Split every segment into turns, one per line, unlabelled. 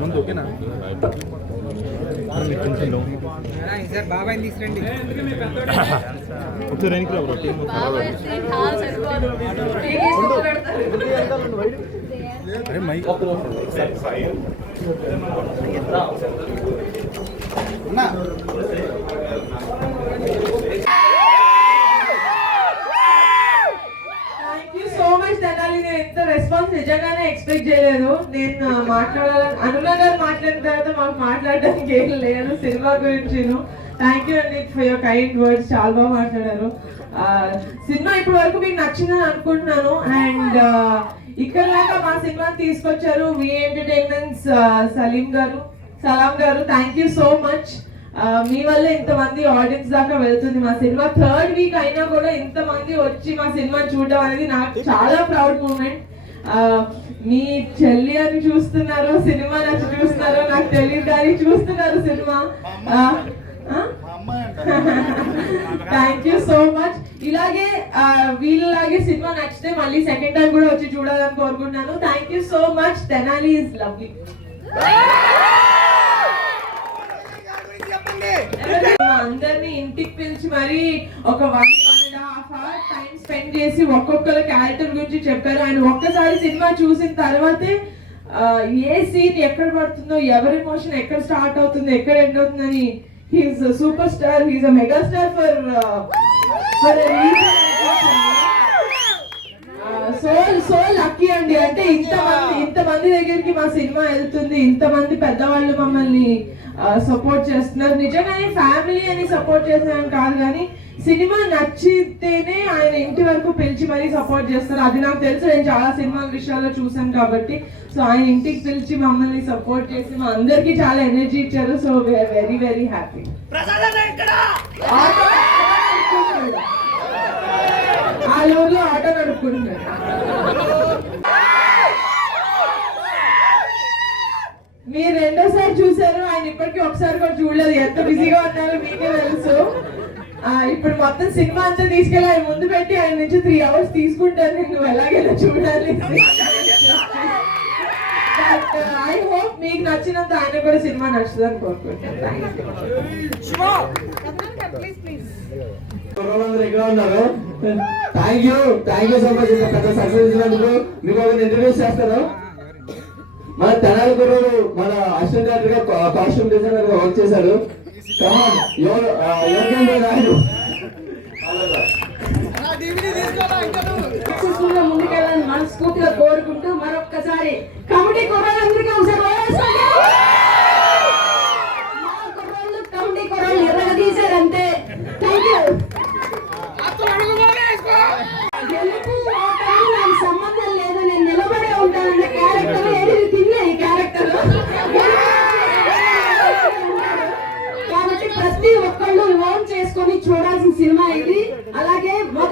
ముందు ఓకేనా? బాబాయ్ తీసుకురండి
ఒకసారి అరే మైక్.
అన్నా. నిజంగానే ఎక్స్పెక్ట్ చేయలేదు. నేను మాట్లాడాలని అనురా గారు మాట్లాడిన తర్వాత మాకు మాట్లాడడానికి ఏం లేదు సినిమా గురించి థ్యాంక్ యూ అండి ఫర్ యువర్ కైండ్ వర్డ్స్ చాలా బాగా మాట్లాడారు. సినిమా ఇప్పటి వరకు మీకు నచ్చిందని అనుకుంటున్నాను. అండ్ ఇక్కడ దాకా మా సినిమా తీసుకొచ్చారు వి ఎంటర్టైన్మెంట్స్ సలీం గారు సలాం garu. Thank you so much మీ వల్ల ఇంతమంది ఆడియన్స్ దాకా వెళ్తుంది. మా సినిమా థర్డ్ వీక్ అయినా కూడా ఇంతమంది వచ్చి మా సినిమా చూడడం అనేది నాకు చాలా ప్రౌడ్ మూమెంట్ మీ చెల్లి అని చూస్తున్నారు సినిమా నచ్చి చూస్తున్నారో నాకు తెలియదు కానీ చూస్తున్నారు సినిమా. థ్యాంక్ యూ సో మచ్ ఇలాగే వీళ్ళలాగే సినిమా నచ్చితే మళ్ళీ సెకండ్ టైం కూడా వచ్చి చూడాలని కోరుకుంటున్నాను. Thank you so much Tenali is lovely అందరినీ ఇంటికి పిలిచి మరి ఒక one one and half hour select చేసి ఒక్కొక్కరు క్యారెక్టర్ గురించి చెప్పారు. ఆయన ఒక్కసారి సినిమా చూసిన తర్వాతే ఏ సీన్ ఎక్కడ పడుతుందో ఎవరి ఎమోషన్ ఎక్కడ స్టార్ట్ అవుతుందో ఎక్కడ ఎండ్ అవుతుందని he's super star he's a mega star for for so so lucky అండి. అంటే ఇంతమంది ఇంతమంది దగ్గరికి మా సినిమా వెళ్తుంది. ఇంతమంది పెద్దవాళ్ళు మమ్మల్ని సపోర్ట్ చేస్తున్నారు. నిజంగానే ఫ్యామిలీ అని సపోర్ట్ చేస్తున్నారని కాదు కానీ సినిమా నచ్చితేనే ఆయన ఇంటి వరకు పిలిచి మరీ సపోర్ట్ చేస్తారు. అది నాకు తెలుసు. నేను చాలా సినిమాల విషయాల్లో చూసాను కాబట్టి. సో ఆయన ఇంటికి పిలిచి మమ్మల్ని సపోర్ట్ చేసి మా అందరికి చాలా ఎనర్జీ ఇచ్చారు. So we're very very happy ఆ ఊర్లో ఆటో నడుపుకుంటున్నాడు. మీరు రెండోసారి చూసారు ఆయన ఇప్పటికీ ఒకసారి కూడా చూడలేదు. ఎంత బిజీగా ఉన్నారో మీకే తెలుసు. ఆ, ఇప్పుడు మొత్తం సినిమా అంతా తీసుకెళ్ళి ఆయన ముందు పెట్టి ఆయన నుంచి త్రీ అవర్స్ తీసుకుంటారు. నువ్వు ఎలాగైనా చూడాలి ఐ హోప్ మీకు నచ్చినంత ఆయన కూడా సినిమా నచ్చుదని కోరుకుంటాను Thank you.
కుర్రోళ్ళందరూ ఎక్కడ ఉన్నారు? Thank you thank you so much పెద్ద సక్సెస్ ఇచ్చినందుకు. మీకు ఒక ఇంట్రడ్యూస్ చేస్తాను. మన తెనాలి కుర్రోడు మన అసిస్టెంట్ డైరెక్టర్గా కాస్ట్యూమ్ డిజైనర్గా వర్క్ చేశాడు కమాన్ ఎవరు ఎవరికైనా రాయడు
మనస్ఫూర్తిగా కోరుకుంటూ మరొక్కసారి కమిటీ కుర్రాళ్ళందరికీ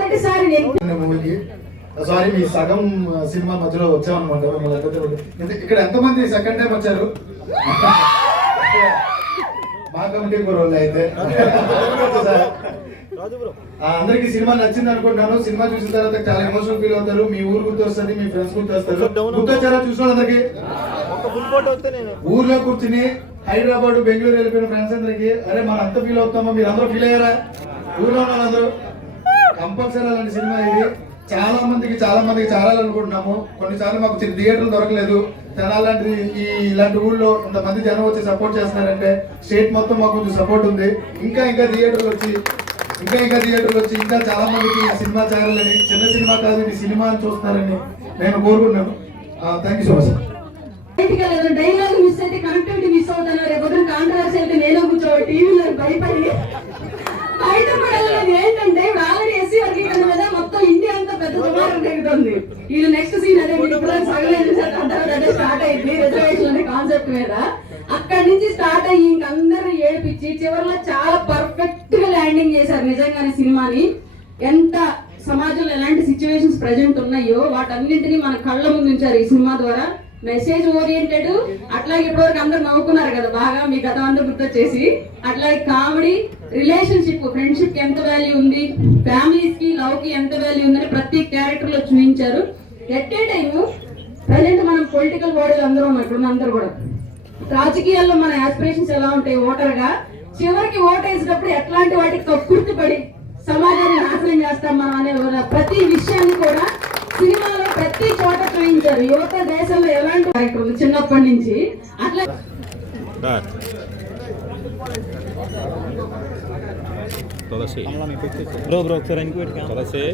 మొదటిసారి
సారీ మీ సగం సినిమా మధ్యలో వచ్చామన్నమాట మిమ్మల్ని ఇక్కడ ఎంతమంది సెకండ్ టైం వచ్చారు? మా కమిటీ కూడా అయితే. అందరికి అందరికీ సినిమా నచ్చింది అనుకుంటున్నాను సినిమా చూసిన తర్వాత చాలా ఎమోషనల్ ఫీల్ అవుతారు. మీ ఊరు గుర్తు వస్తుంది మీ ఫ్రెండ్స్ గుర్తు వస్తారు గుర్తొచ్చారా చూసిన అందరికి? ఊర్లో కూర్చుని హైదరాబాద్ బెంగళూరు వెళ్ళిపోయిన ఫ్రెండ్స్ అందరికి అరే మనం అంత ఫీల్ అవుతామో? మీరు అందరూ ఫీల్ అయ్యారా? ఊర్లో ఉన్నారు అందరూ కంపల్సరీ అలాంటి సినిమా ఇది. చాలా మందికి చాలా మందికి చాలాలనుకుంటున్నాము కొన్నిసార్లు మాకు చిన్న థియేటర్లు దొరకలేదు. తెనాలంటి ఈ ఇలాంటి ఊళ్ళో కొంతమంది జనం వచ్చి సపోర్ట్ చేస్తున్నారంటే స్టేట్ మొత్తం మాకు కొంచెం సపోర్ట్ ఉంది. ఇంకా ఇంకా థియేటర్లు వచ్చి ఇంకా ఇంకా థియేటర్లు వచ్చి ఇంకా చాలా మందికి ఈ సినిమా చేరాలని చిన్న సినిమా కాదు ఈ సినిమా అని చూస్తున్నారని నేను కోరుకున్నాను thank you so much
dialogue miss అయితే కనెక్టివిటీ మిస్ అవుతాను? రేపు కాంట్రాక్ట్ అయితే నేను కూర్చోవాలి. టీవీలో భయపడి బయట పడాలి ఏంటంటే ఆల్రెడీ ఎస్సీ వర్గీకరణ మీద మొత్తం ఇండియా అంతా పెద్ద దుమారం జరుగుతుంది వీళ్ళు నెక్స్ట్ సీన్ అదే మీరు ఇప్పుడు సగలేదు అదే స్టార్ట్ అయింది రిజర్వేషన్ అనే కాన్సెప్ట్ మీద అక్కడి నుంచి స్టార్ట్ అయ్యి ఇంక అందరూ ఈ చివరిలో చాలా పర్ఫెక్ట్గా ల్యాండింగ్ చేశారు నిజంగానే సినిమాని. ఎంత సమాజంలో ఎలాంటి సిచ్యువేషన్స్ ప్రజెంట్ ఉన్నాయో వాటన్నింటినీ మన కళ్ళ ముందు ఉంచారు ఈ సినిమా ద్వారా. మెసేజ్ ఓరియంటెడ్ అట్లాగే ఇప్పటివరకు అందరు నవ్వుకున్నారు కదా బాగా మీ కథ అందరూ గుర్తొచ్చేసి. అట్లాగే కామెడీ రిలేషన్షిప్ ఫ్రెండ్షిప్ ఎంత వాల్యూ ఉంది? ఫ్యామిలీస్కి లవ్కి ఎంత వాల్యూ ఉందని ప్రతి క్యారెక్టర్లో చూపించారు. ఎట్ ఏ టైమ్ ప్రజెంట్ మనం పొలిటికల్ బాడీలు అందరూ ఉన్నాం ఇప్పుడు అందరూ కూడా. రాజకీయాల్లో మన యాస్పిరేషన్స్ ఎలా ఉంటాయి? ఓటర్గా చివరికి ఓటేసినప్పుడు ఎట్లాంటి వాటికి కక్కుర్తిపడి సమాజాన్ని నాశనం చేస్తాం మనం అనే ప్రతి విషయాన్ని కూడా సినిమాలో ప్రతి చోట చూపించారు. యువత దేశంలో ఎలాంటి క్యారెక్టర్లు చిన్నప్పటి నుంచి అట్లా
తులసి బ్రో బ్రో ఒకసారి ఇంకోటి తులసి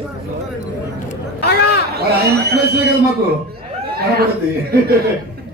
మరి ఆయన ఇన్ఫ్లుయెన్స్ కదా మాకు. కనబడుతుంది.